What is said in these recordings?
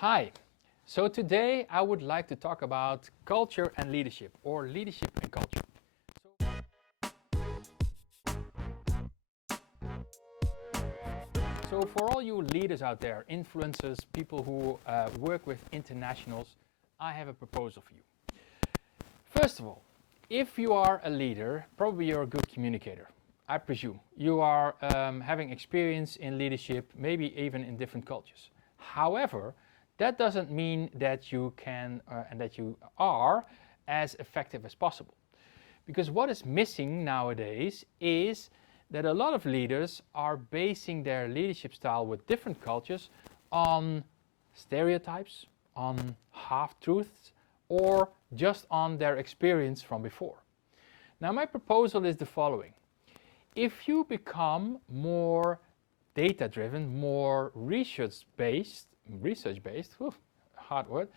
Hi, so today I would like to talk about culture and leadership, or leadership and culture. So for all you leaders out there, influencers, people who work with internationals, I have a proposal for you. First of all, if you are a leader, probably you're a good communicator. I presume you are having experience in leadership, maybe even in different cultures. However, that doesn't mean that you can and that you are as effective as possible. Because what is missing nowadays is that a lot of leaders are basing their leadership style with different cultures on stereotypes, on half-truths, or just on their experience from before. Now, my proposal is the following. If you become more data-driven, more research-based, hard word,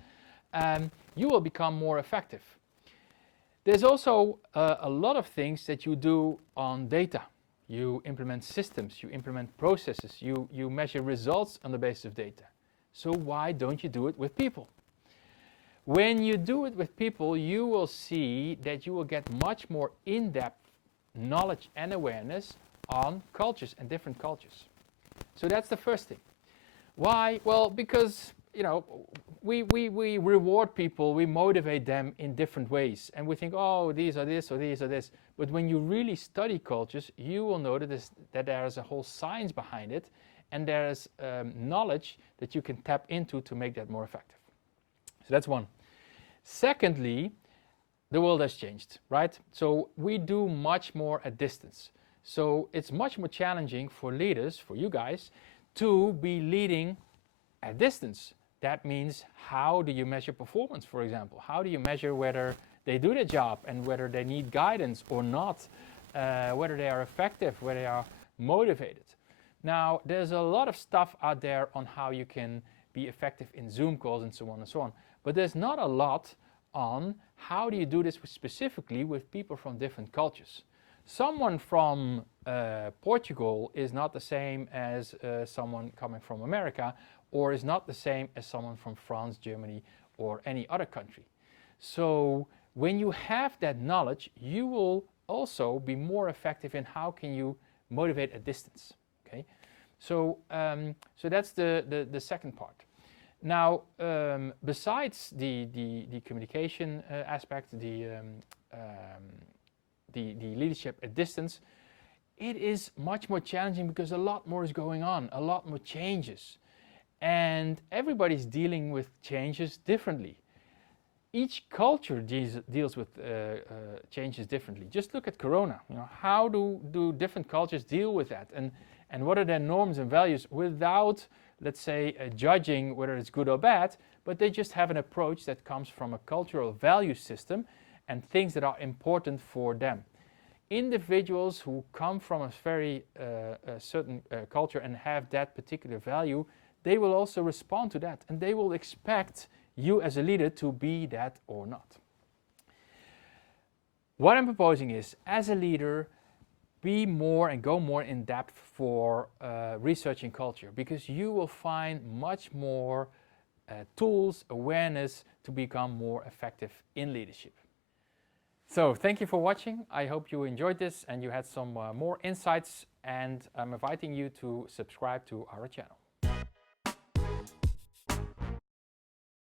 you will become more effective. There's also a lot of things that you do on data. You implement systems, you implement processes, you measure results on the basis of data. So why don't you do it with people? When you do it with people, you will see that you will get much more in-depth knowledge and awareness on cultures and different cultures. So that's the first thing. Why? Well, because we reward people, we motivate them in different ways, and we think, oh, these are this or these are this. But when you really study cultures, you will notice that there is a whole science behind it, and there is knowledge that you can tap into to make that more effective. So that's one. Secondly, the world has changed, right? So we do much more at distance. So it's much more challenging for leaders, for you guys, to be leading at distance. That means, how do you measure performance, for example? How do you measure whether they do their job and whether they need guidance or not, whether they are effective, whether they are motivated? Now, there's a lot of stuff out there on how you can be effective in Zoom calls and so on and so on. But there's not a lot on how do you do this specifically with people from different cultures. Someone from Portugal is not the same as someone coming from America, or is not the same as someone from France, Germany, or any other country. So when you have that knowledge, you will also be more effective in how can you motivate at distance. Okay, so that's the second part. Now, besides the communication aspect, the leadership at distance, it is much more challenging because a lot more is going on, a lot more changes. And everybody's dealing with changes differently. Each culture deals with changes differently. Just look at Corona. How do different cultures deal with that? And what are their norms and values without, let's say, judging whether it's good or bad, but they just have an approach that comes from a cultural value system and things that are important for them. Individuals who come from a very certain culture and have that particular value, they will also respond to that, and they will expect you as a leader to be that or not. What I'm proposing is, as a leader, be more and go more in depth for researching culture, because you will find much more tools, awareness to become more effective in leadership. So thank you for watching. I hope you enjoyed this and you had some more insights, and I'm inviting you to subscribe to our channel.